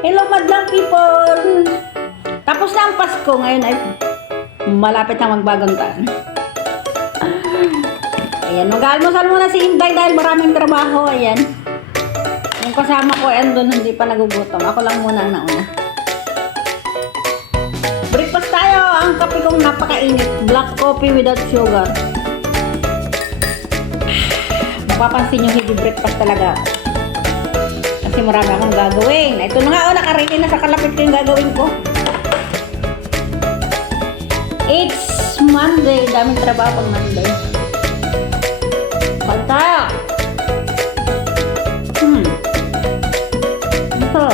Hello madlang people! Tapos na ang Pasko, ngayon ay malapit na magbagong taon. Ayan, mag-almusal muna si Inday dahil maraming trabaho. Ayan. Yung kasama ko ay andun, hindi pa nagugutom. Ako lang muna ang nauna. Breakfast tayo. Ang kape kong napakainit. Black coffee without sugar. Mapapansin nyo, hindi breakfast talaga. Kasi marami akong gagawin. Ito na nga, nakaready na sa kalapit ko yung gagawin ko. It's Monday. Daming trabaho pag Monday. Pagka. Ito.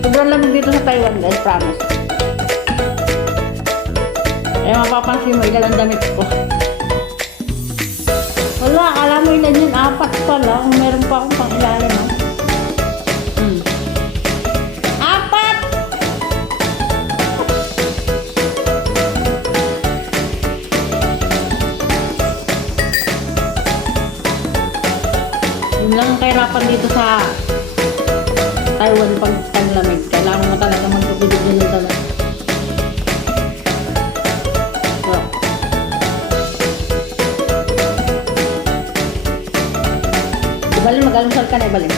Sobrang lamig dito sa Taiwan, guys. Promise. Kaya mapapansin mo, ilan ang damit ko. Wala, akala mo ilan yun. 4 pala. Kung meron pa akong pang ilalim. Yun lang ang kahirapan dito sa Taiwan pag taglamig. Kailangan mo talaga magpapilid yun ng damit. So. Ibalin, mag-almusal ka na, ibalin.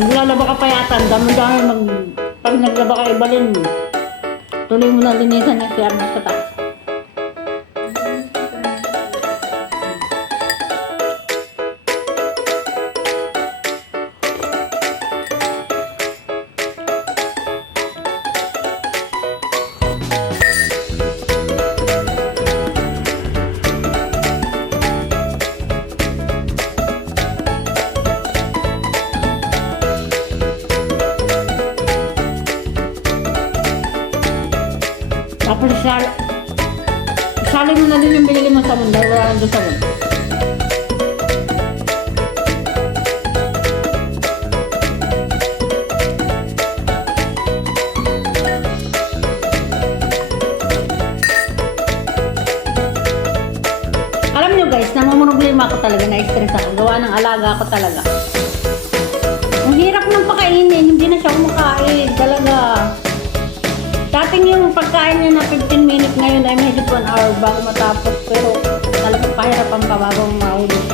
Maglalaba ka pa yata. Dami-dami pag naglaba ka, ibalin. Tuloy mo na linisan yung CR mo sa taas. Tapos isali mo na din yung binili mo sabon dahil wala nang doon sabon. Alam nyo guys, namumroblema ako talaga, na-stress ako. Gawa ng alaga ako talaga. Ang hirap ng pakainin, hindi na siya kumakain talaga. Dating yung pagkain niya na 15 minutes, ngayon ay mahigit 1 hour bago matapos. Pero talagang pahirapan pa bago maulog.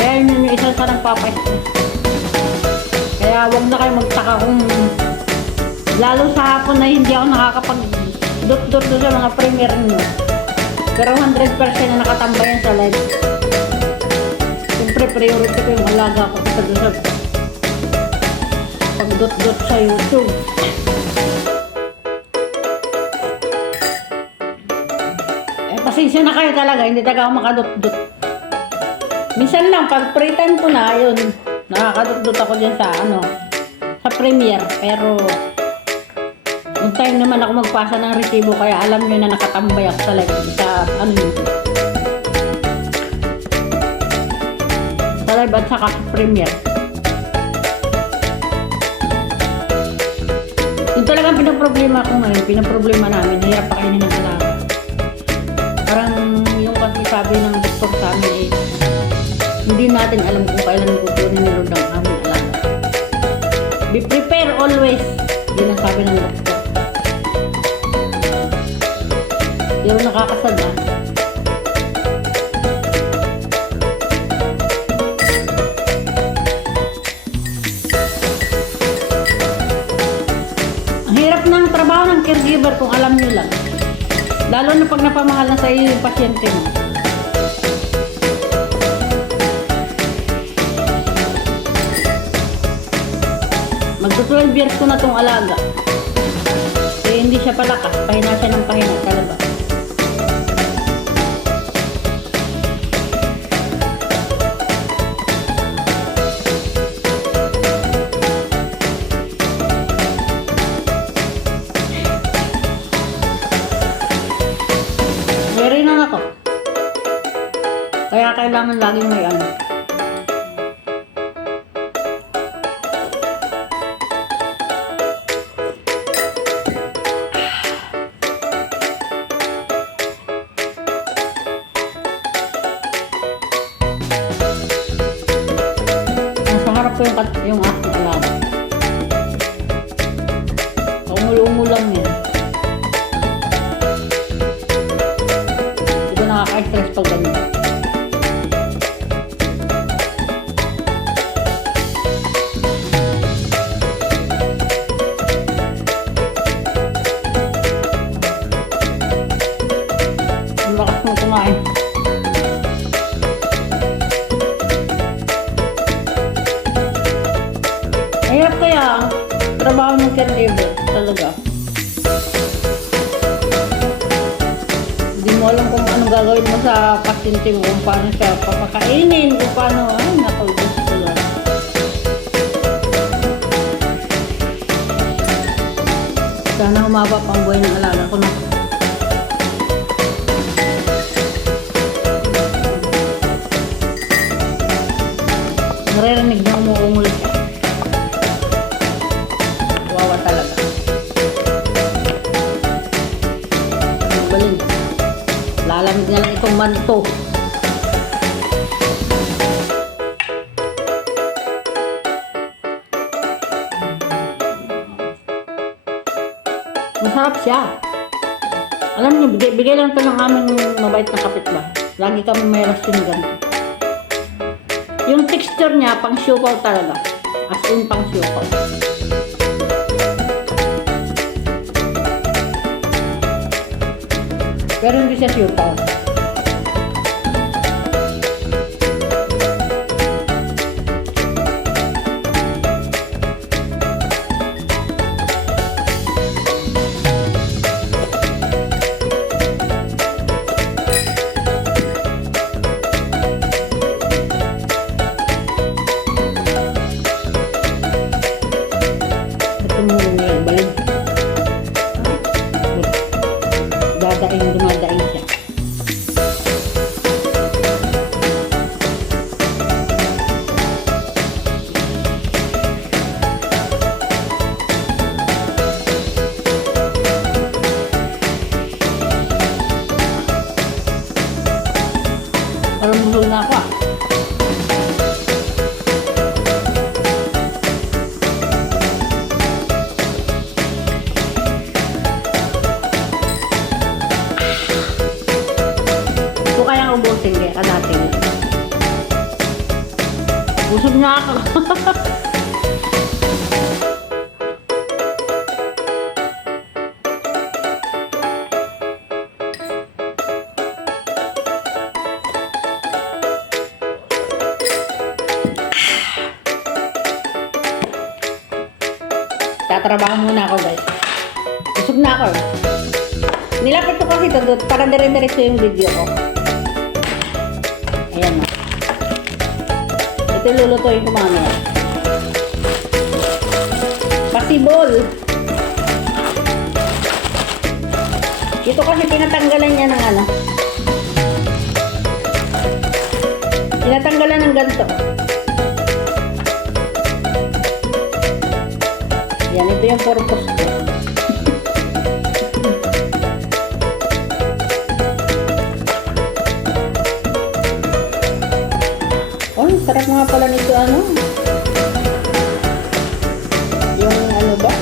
Kaya yun yung isa sa nagpapahit. Kaya wag na kayo magtaka kung lalo sa hapon na hindi ako nakakapag-dot-dot sa mga premier nyo. Pero 100% na nakatambayan sa live. Siyempre priority ko yung alaga ko sa dosag. Pag-dot-dot sa YouTube. Pasensya na kayo talaga, hindi talaga ako makadot-dot. Minsan lang, pag free time ko na, yun, nakakadot-dot ako dyan sa, sa Premiere. Pero, yung time naman ako magpasa ng resibo, kaya alam nyo na nakatambay ako sa live, sa, YouTube. Sa live at saka sa Premiere. Yung talagang pinaproblema ko ngayon, pinaproblema namin, hirap pa kainin ng alaga. Parang yung kasi sabi ng doktor sa amin hindi natin alam kung kailan kukunin nilo ng aming alaga. Be prepared always, yun ang sabi ng doktor. Yung nakakasada. Hirap ng trabaho ng caregiver kung alam nyo lang. Lalo na pag napamahal na sa iyo yung pasyente mo. Magto-12 years ko na tong alaga. Kaya hindi siya palakas. Pahina siya ng pahina talaga. Ako. Kaya kailangan laging may Masarap po yung aking alaga. Umulo-umulo lang yan. Hindi ko nakaka-stress pag ganyan. Ang lakas mo kumain. Mahirap kaya ang trabaho ng caregiver talaga. Hindi mo alam kung anong gagawin mo sa pasyente mo, kung paano siya papakainin, kung paano, ay naku, Diyos ko lang. Sana humaba pang buhay ng alaga ko na. Naririnig na umuungol siya. Wawa talaga. Baling. Lalamig na lang itong manto. Masarap siya. Alam niyo, bigay lang ito ng aming mabait na kapitbahay. Lagi kami may rasyon ganito. Yung texture niya, pang siopaw talaga. As in, pang siopaw. Pero hindi siya siopaw. Dumadaing siya. Parang busog na ako ah. Ubusin kaya kadating lang. Busog na ako. Tatrabaho muna ako guys. Busog na ako. Nilapit ko kasi ito para dire-diretso yung video ko. Ayan o. Ito lulutuin ko mamaya. Pasibol. Ito kasi tinatanggalan niya ng ano. Tinatanggalan ng ganito. Yan, ito yung purpose ko. Sarap nga pala nito ano. Yung ano ba?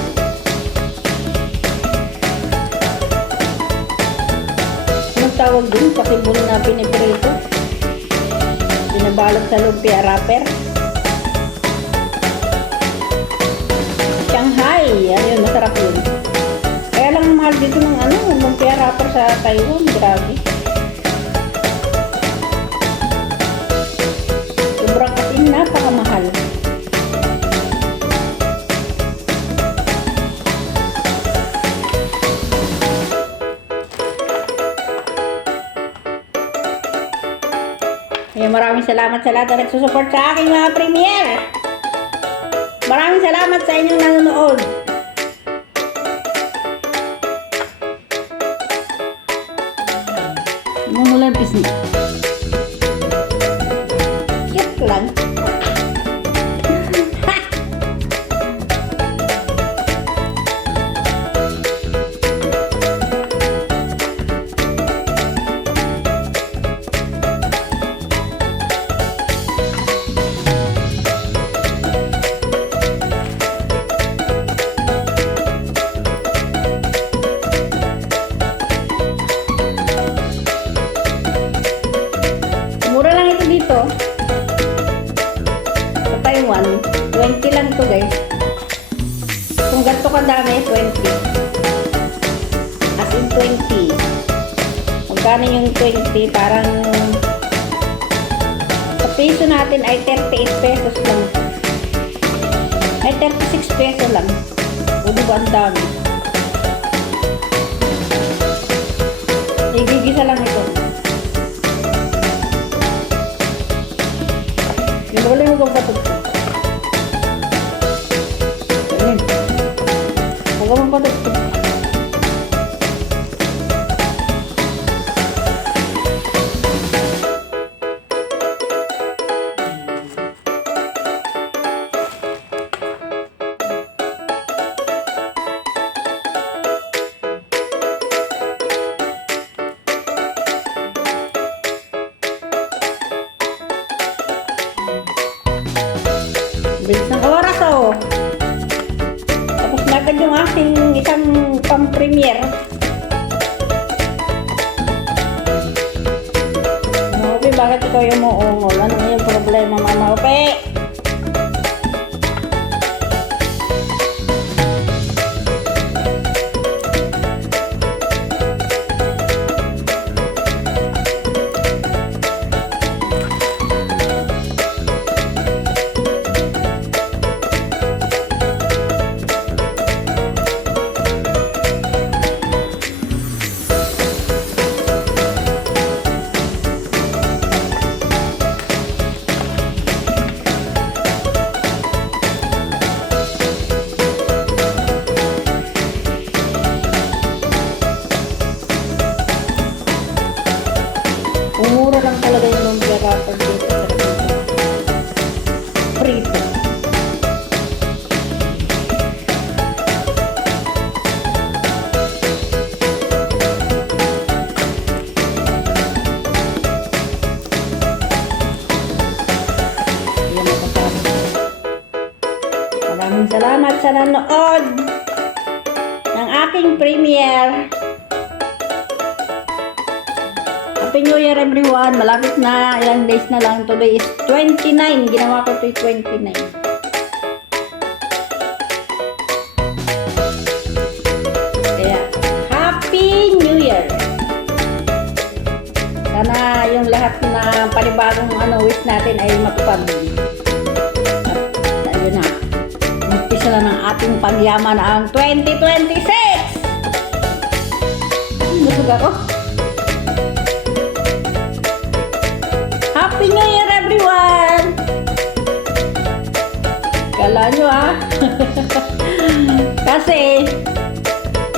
Anong tawag dun? Pasibol na piniprito. Binabalot sa lumpia wrapper. Shanghai. Ano yun? Masarap yun. Kaya lang mahal dito ng ano, lumpia wrapper sa Taiwan. Grabe. Sobrang asin, napakamahal. Kaya maraming salamat sa lahat na nagsusupport sa aking mga premiere. Maraming salamat sa inyong nanonood. Mumulan pisngi. Cute lang. dito, sa Taiwan, 20 lang to guys. Kung ganito kadami, 20. As in 20. Magkano yung 20? Parang sa piso natin ay 38 pesos lang. Ay 36 peso lang. O diba ang dami? Igigisa lang ito. Yung wala mo kong patog. Ayan. Huwag mong patog. Bilis ng oras oh. Tapos na agad yung aking isang pang-premiere. Upi, bakit ikaw yung muungol? Ano yung problema, Mama Upi? Umura lang talaga yung lumpia wrapper dito sa dito. Prito. Yan ang kasama. Maraming salamat sa nanood ng aking premiere. Happy New Year everyone! Malapit na, ilang days na lang. Today is 29. Ginawa ko ito 29. Kaya, Happy New Year! Sana yung lahat na panibagong wish natin ay matupad. At ayun na. Umpisa na ng ating pangyaman ang 2026! Nusog ako. Happy New Year everyone! Kala nyo Kasi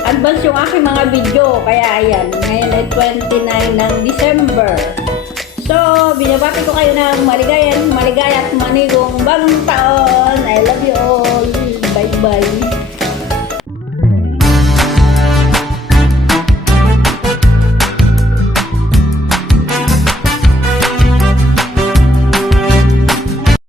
advance yung aking mga video. Kaya ayan, ngayon ay 29 ng December. So, binabati ko kayo ng maligaya at manigong bagong taon. I love you all. Bye bye.